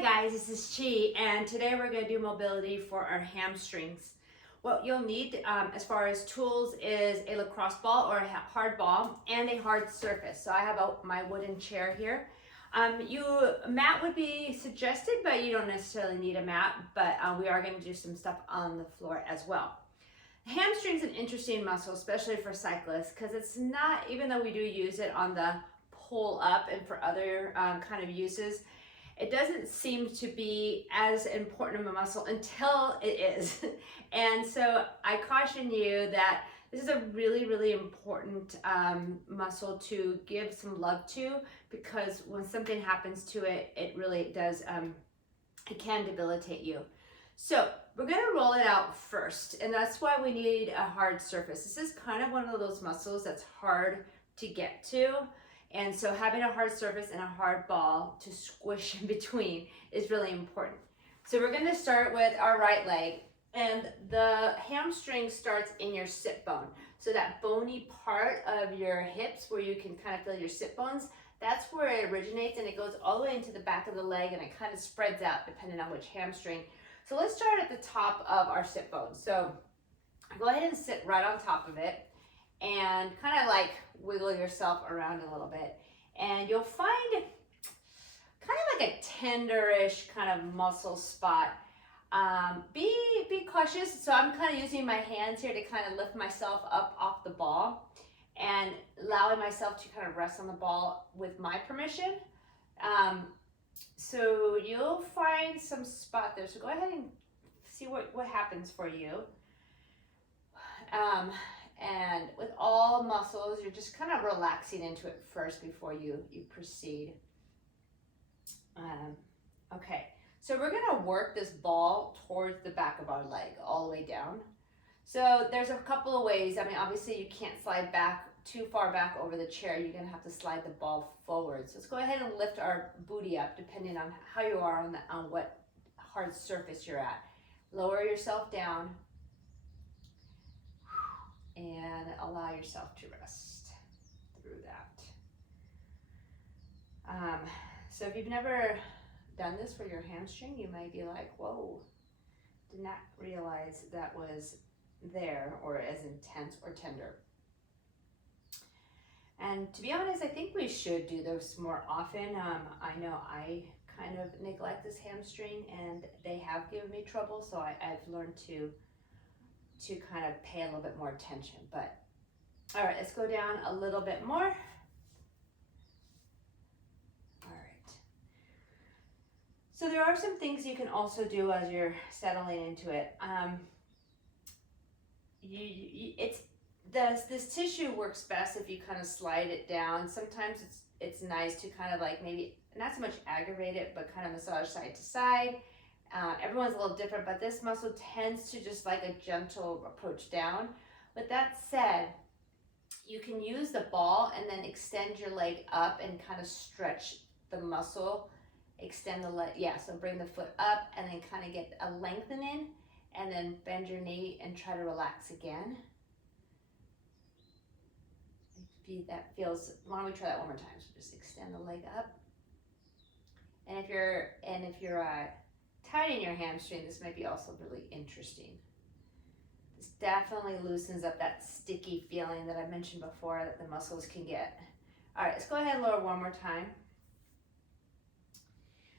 Hi guys, this is Chi, and today we're going to do mobility for our hamstrings. What you'll need as far as tools is a lacrosse ball or a hard ball and a hard surface. So I have my wooden chair here. A mat would be suggested, but you don't necessarily need a mat, but we are going to do some stuff on the floor as well. Hamstring's an interesting muscle, especially for cyclists, because it's not, even though we do use it on the pull up and for other kind of uses, it doesn't seem to be as important of a muscle until it is. And so I caution you that this is a really, really important muscle to give some love to, because when something happens to it, it really does, it can debilitate you. So we're gonna roll it out first, and that's why we need a hard surface. This is kind of one of those muscles that's hard to get to. And so having a hard surface and a hard ball to squish in between is really important. So we're gonna start with our right leg, and the hamstring starts in your sit bone. So that bony part of your hips where you can kind of feel your sit bones, that's where it originates, and it goes all the way into the back of the leg, and it kind of spreads out depending on which hamstring. So let's start at the top of our sit bone. So go ahead and sit right on top of it and kind of like wiggle yourself around a little bit, and you'll find kind of like a tenderish kind of muscle spot. Be cautious. So I'm kind of using my hands here to kind of lift myself up off the ball and allowing myself to kind of rest on the ball with my permission. So you'll find some spot there. So go ahead and see what happens for you. And with all muscles, you're just kind of relaxing into it first before you proceed. Okay, so we're gonna work this ball towards the back of our leg, all the way down. So there's a couple of ways. I mean, obviously you can't slide back too far back over the chair. You're gonna have to slide the ball forward. So let's go ahead and lift our booty up, depending on how you are on what hard surface you're at. Lower yourself down, and allow yourself to rest through that. So if you've never done this for your hamstring, you might be like, whoa, did not realize that was there or as intense or tender. And to be honest, I think we should do those more often. I know I kind of neglect this hamstring, and they have given me trouble, so I've learned to kind of pay a little bit more attention. But all right, let's go down a little bit more. All right. So there are some things you can also do as you're settling into it. This tissue works best if you kind of slide it down. Sometimes it's nice to kind of like maybe not so much aggravate it, but kind of massage side to side. Everyone's a little different, but this muscle tends to just like a gentle approach down. With that said, you can use the ball and then extend your leg up and kind of stretch the muscle, extend the leg. Yeah, so bring the foot up and then kind of get a lengthening, and then bend your knee and try to relax again. That feels, why don't we try that one more time? So just extend the leg up. And if you're tightening your hamstring, this might be also really interesting. This definitely loosens up that sticky feeling that I mentioned before that the muscles can get. All right, let's go ahead and lower one more time.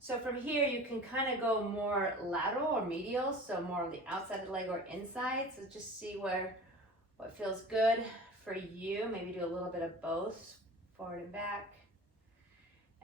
So from here, you can kind of go more lateral or medial, so more on the outside of the leg or inside. So just see what feels good for you. Maybe do a little bit of both, forward and back,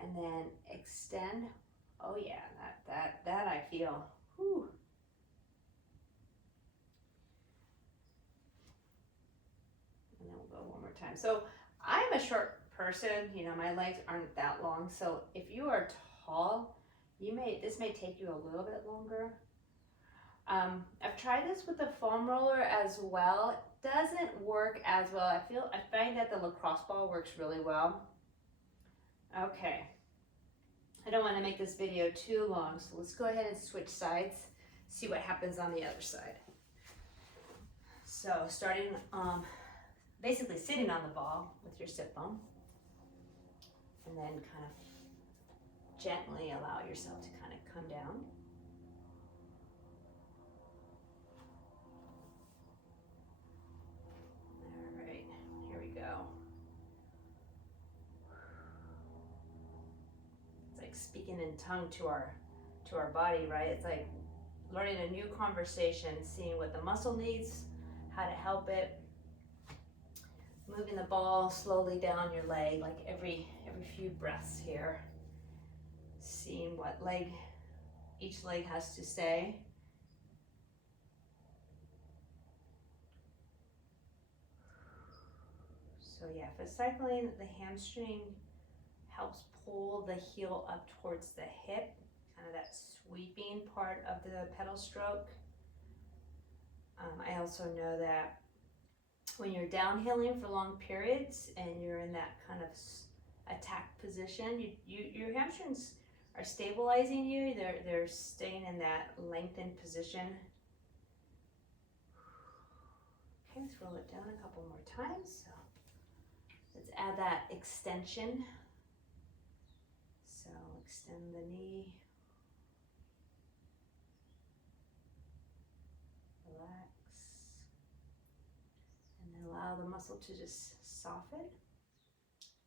and then extend. Oh yeah, that I feel. Whew. And then we'll go one more time. So I'm a short person, you know, my legs aren't that long. So if you are tall, this may take you a little bit longer. I've tried this with the foam roller as well. It doesn't work as well. I find that the lacrosse ball works really well. Okay. I don't want to make this video too long, so let's go ahead and switch sides, see what happens on the other side. So starting, basically sitting on the ball with your sit bone, and then kind of gently allow yourself to kind of come down. All right, here we go. It's like speaking in tongue to our body, right? It's like learning a new conversation, seeing what the muscle needs, how to help it. Moving the ball slowly down your leg, like every few breaths here. Seeing what each leg has to say. So yeah, for cycling, the hamstring helps pull the heel up towards the hip, kind of that sweeping part of the pedal stroke. I also know that when you're downhilling for long periods and you're in that kind of attack position, your hamstrings are stabilizing you. They're staying in that lengthened position. Okay, let's roll it down a couple more times. So let's add that extension. So extend the knee. Relax. And then allow the muscle to just soften.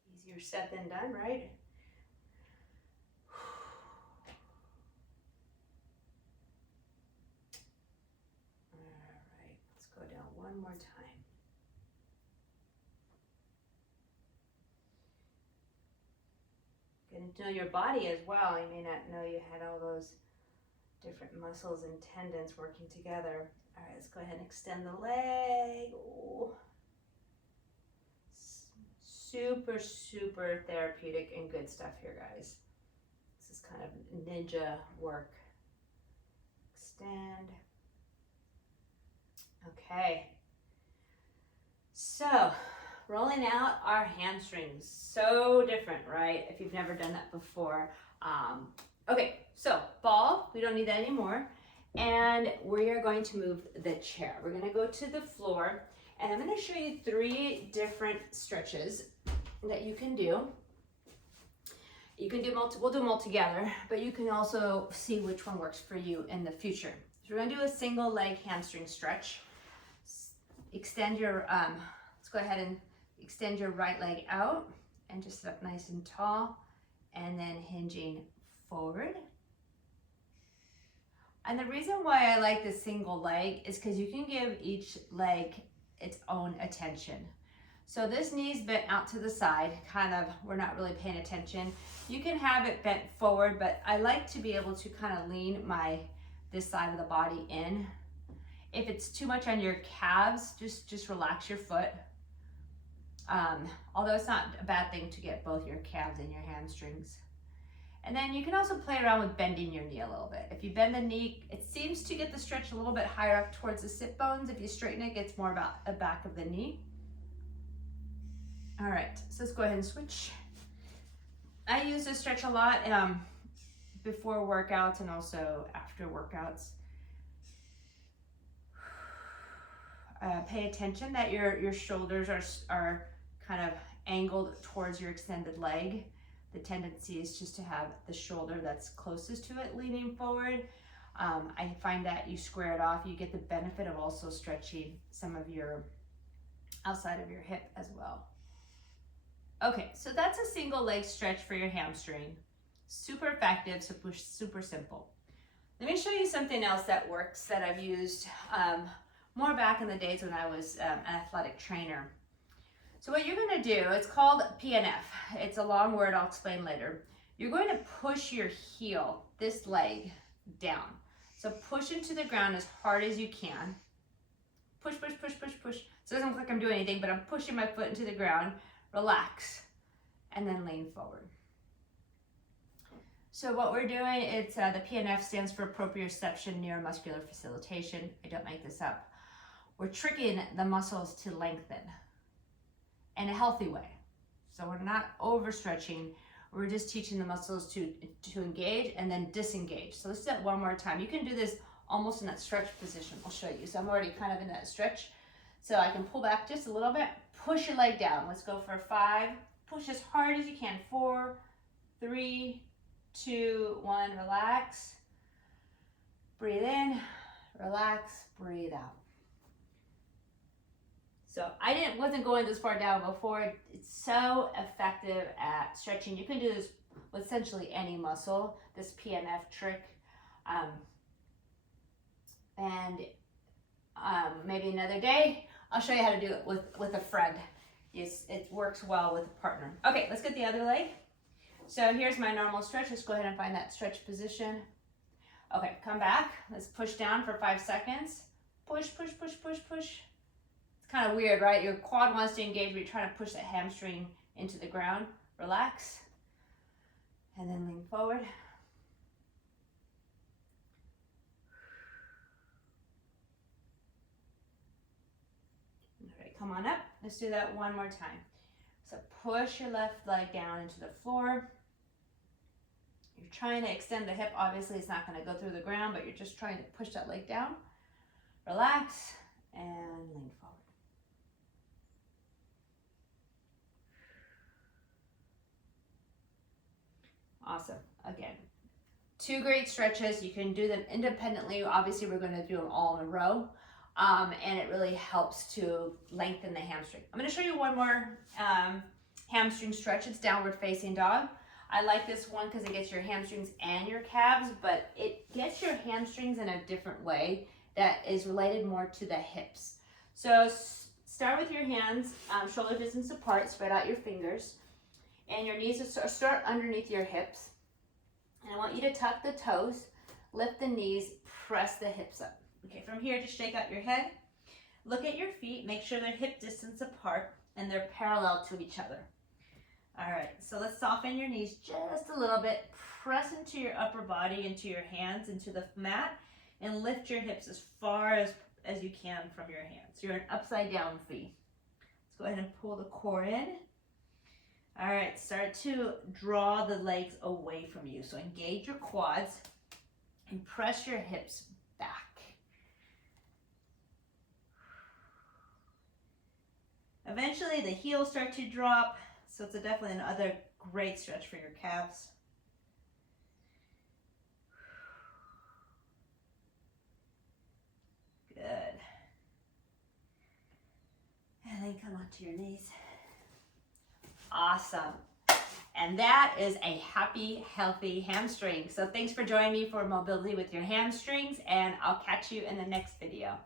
Easier said than done, right? All right, let's go down one more time. Getting to know your body as well. You may not know you had all those different muscles and tendons working together. All right, let's go ahead and extend the leg. Ooh. Super, super therapeutic and good stuff here, guys. This is kind of ninja work. Extend. Okay. So, rolling out our hamstrings. So different, right? If you've never done that before. Okay, so ball, we don't need that anymore. And we are going to move the chair. We're gonna go to the floor, and I'm gonna show you 3 different stretches that you can do. You can do we'll do them all together, but you can also see which one works for you in the future. So we're gonna do a single leg hamstring stretch. Extend your, let's go ahead and extend your right leg out and just sit up nice and tall, and then hinging forward. And the reason why I like this single leg is because you can give each leg its own attention. So this knee's bent out to the side, kind of, we're not really paying attention. You can have it bent forward, but I like to be able to kind of lean this side of the body in. If it's too much on your calves, just relax your foot. Although it's not a bad thing to get both your calves and your hamstrings. And then you can also play around with bending your knee a little bit. If you bend the knee, it seems to get the stretch a little bit higher up towards the sit bones. If you straighten it, it gets more about the back of the knee. All right, so let's go ahead and switch. I use this stretch a lot before workouts and also after workouts. Pay attention that your shoulders are kind of angled towards your extended leg. The tendency is just to have the shoulder that's closest to it leaning forward. I find that you square it off, you get the benefit of also stretching some of your outside of your hip as well. Okay, so that's a single leg stretch for your hamstring. Super effective, super simple. Let me show you something else that works that I've used more back in the days when I was an athletic trainer. So what you're gonna do, it's called PNF. It's a long word, I'll explain later. You're going to push your heel, this leg, down. So push into the ground as hard as you can. Push, push, push, push, push. So it doesn't look like I'm doing anything, but I'm pushing my foot into the ground. Relax, and then lean forward. So what we're doing, it's the PNF stands for proprioception neuromuscular facilitation. I don't make this up. We're tricking the muscles to lengthen in a healthy way. So we're not overstretching. We're just teaching the muscles to engage and then disengage. So let's do that one more time. You can do this almost in that stretch position. I'll show you. So I'm already kind of in that stretch. So I can pull back just a little bit, push your leg down. Let's go for 5. Push as hard as you can. 4, 3, 2, 1, relax. Breathe in, relax, breathe out. So I wasn't going this far down before. It's so effective at stretching. You can do this with essentially any muscle, this PNF trick. Maybe another day, I'll show you how to do it with a friend. Yes, it works well with a partner. Okay, let's get the other leg. So here's my normal stretch. Let's go ahead and find that stretch position. Okay, come back. Let's push down for 5 seconds. Push, push, push, push, push. It's kind of weird, right? Your quad wants to engage, but you're trying to push that hamstring into the ground. Relax. And then lean forward. All right, come on up. Let's do that one more time. So push your left leg down into the floor. You're trying to extend the hip. Obviously, it's not going to go through the ground, but you're just trying to push that leg down. Relax and lean forward. Awesome. Again, 2 great stretches. You can do them independently. Obviously, we're going to do them all in a row. And it really helps to lengthen the hamstring. I'm going to show you one more hamstring stretch. It's downward facing dog. I like this one because it gets your hamstrings and your calves, but it gets your hamstrings in a different way that is related more to the hips. So start with your hands shoulder distance apart, spread out your fingers, and your knees start underneath your hips. And I want you to tuck the toes, lift the knees, press the hips up. Okay, from here, just shake out your head. Look at your feet, make sure they're hip distance apart and they're parallel to each other. All right, so let's soften your knees just a little bit. Press into your upper body, into your hands, into the mat, and lift your hips as far as you can from your hands. So you're an upside down V. Let's go ahead and pull the core in. All right, start to draw the legs away from you. So engage your quads and press your hips back. Eventually the heels start to drop, so it's definitely another great stretch for your calves. Good. And then come onto your knees. Awesome. And that is a happy, healthy hamstring. So thanks for joining me for mobility with your hamstrings, and I'll catch you in the next video.